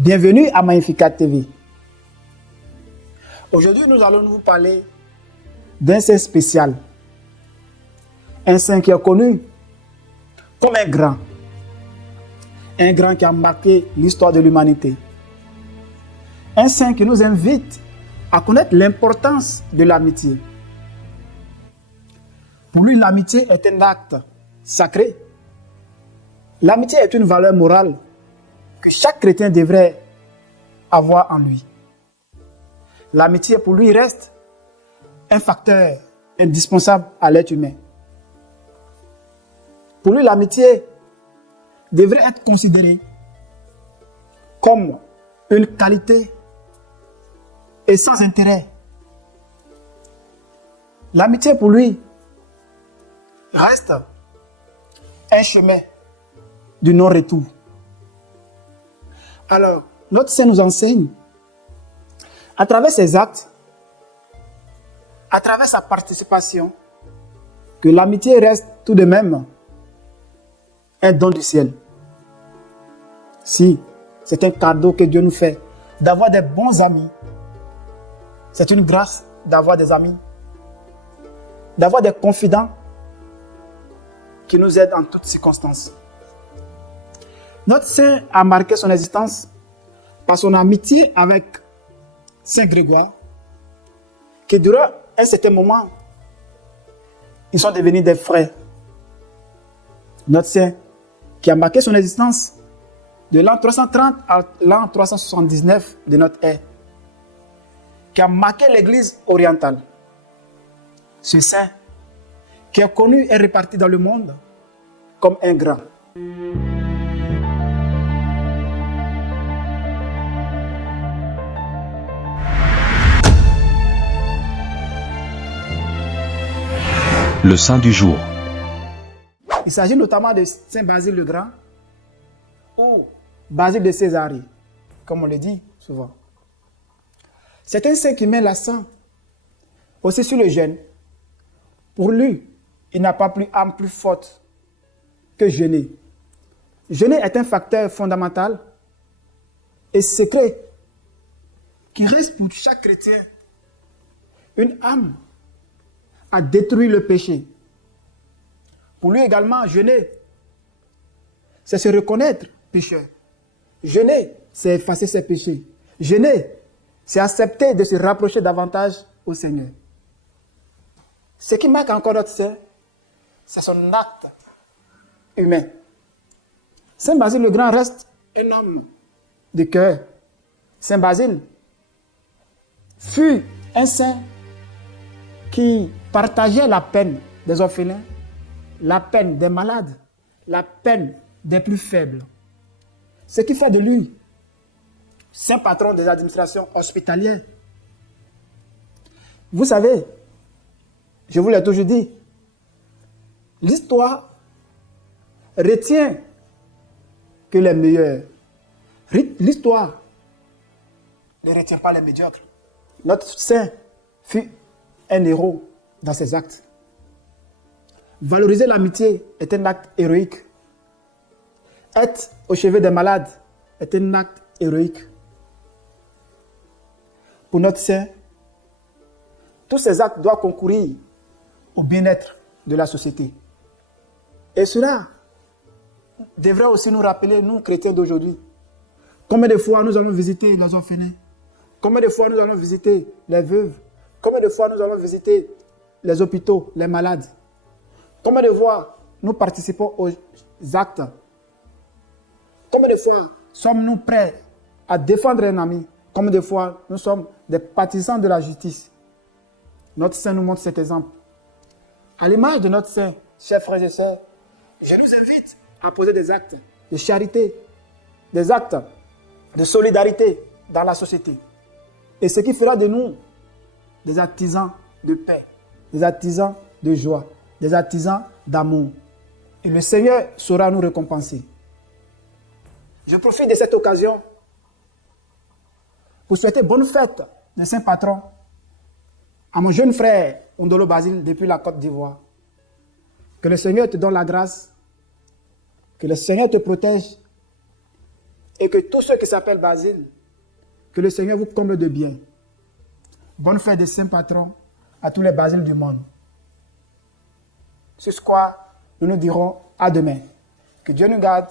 Bienvenue à Magnificat TV. Aujourd'hui, nous allons vous parler d'un saint spécial. Un saint qui est connu comme un grand. Un grand qui a marqué l'histoire de l'humanité. Un saint qui nous invite à connaître l'importance de l'amitié. Pour lui, l'amitié est un acte sacré. L'amitié est une valeur morale que chaque chrétien devrait avoir en lui. L'amitié pour lui reste un facteur indispensable à l'être humain. Pour lui, l'amitié devrait être considérée comme une qualité et sans intérêt. L'amitié pour lui reste un chemin du non-retour. Alors, notre Saint nous enseigne, à travers ses actes, à travers sa participation, que l'amitié reste tout de même un don du ciel. Si, c'est un cadeau que Dieu nous fait, d'avoir des bons amis. C'est une grâce d'avoir des amis, d'avoir des confidents qui nous aident en toutes circonstances. Notre Saint a marqué son existence par son amitié avec Saint Grégoire, qui durant un certain moment, ils sont devenus des frères. Notre Saint qui a marqué son existence de l'an 330 à l'an 379 de notre ère, qui a marqué l'Église orientale. Ce saint qui est connu et réparti dans le monde comme un grand. Le saint du jour. Il s'agit notamment de Saint Basile le Grand ou Basile de Césarée, comme on le dit souvent. C'est un saint qui met l'accent aussi sur le jeûne. Pour lui, il n'a pas plus âme plus forte que jeûner. Jeûner est un facteur fondamental et secret qui reste pour chaque chrétien une âme à détruire le péché. Pour lui également, jeûner, c'est se reconnaître pécheur. Jeûner, c'est effacer ses péchés. Jeûner, c'est accepter de se rapprocher davantage au Seigneur. Ce qui marque encore notre Saint, c'est son acte humain. Saint Basile le Grand reste un homme de cœur. Saint Basile fut un saint qui partageait la peine des orphelins, la peine des malades, la peine des plus faibles. Ce qui fait de lui saint patron des administrations hospitalières. Vous savez, je vous l'ai toujours dit, l'histoire retient que les meilleurs. L'histoire ne retient pas les médiocres. Notre saint fut un héros dans ses actes. Valoriser l'amitié est un acte héroïque. Être au chevet des malades est un acte héroïque. Pour notre saint, tous ces actes doivent concourir au bien-être de la société. Et cela devrait aussi nous rappeler, nous chrétiens d'aujourd'hui, combien de fois nous allons visiter les orphelins, combien de fois nous allons visiter les veuves, combien de fois nous allons visiter les hôpitaux, les malades, combien de fois nous participons aux actes, combien de fois sommes-nous prêts à défendre un ami, combien de fois nous sommes des partisans de la justice. Notre Saint nous montre cet exemple. À l'image de notre Saint, chers frères et sœurs, je nous invite à poser des actes de charité, des actes de solidarité dans la société. Et ce qui fera de nous des artisans de paix, des artisans de joie, des artisans d'amour. Et le Seigneur saura nous récompenser. Je profite de cette occasion pour souhaiter bonne fête de Saint-Patron à mon jeune frère Ondolo Basile depuis la Côte d'Ivoire. Que le Seigneur te donne la grâce, que le Seigneur te protège et que tous ceux qui s'appellent Basile, que le Seigneur vous comble de bien. Bonne fête des saints patrons à tous les Basiles du monde. Sur ce quoi, nous nous dirons à demain. Que Dieu nous garde.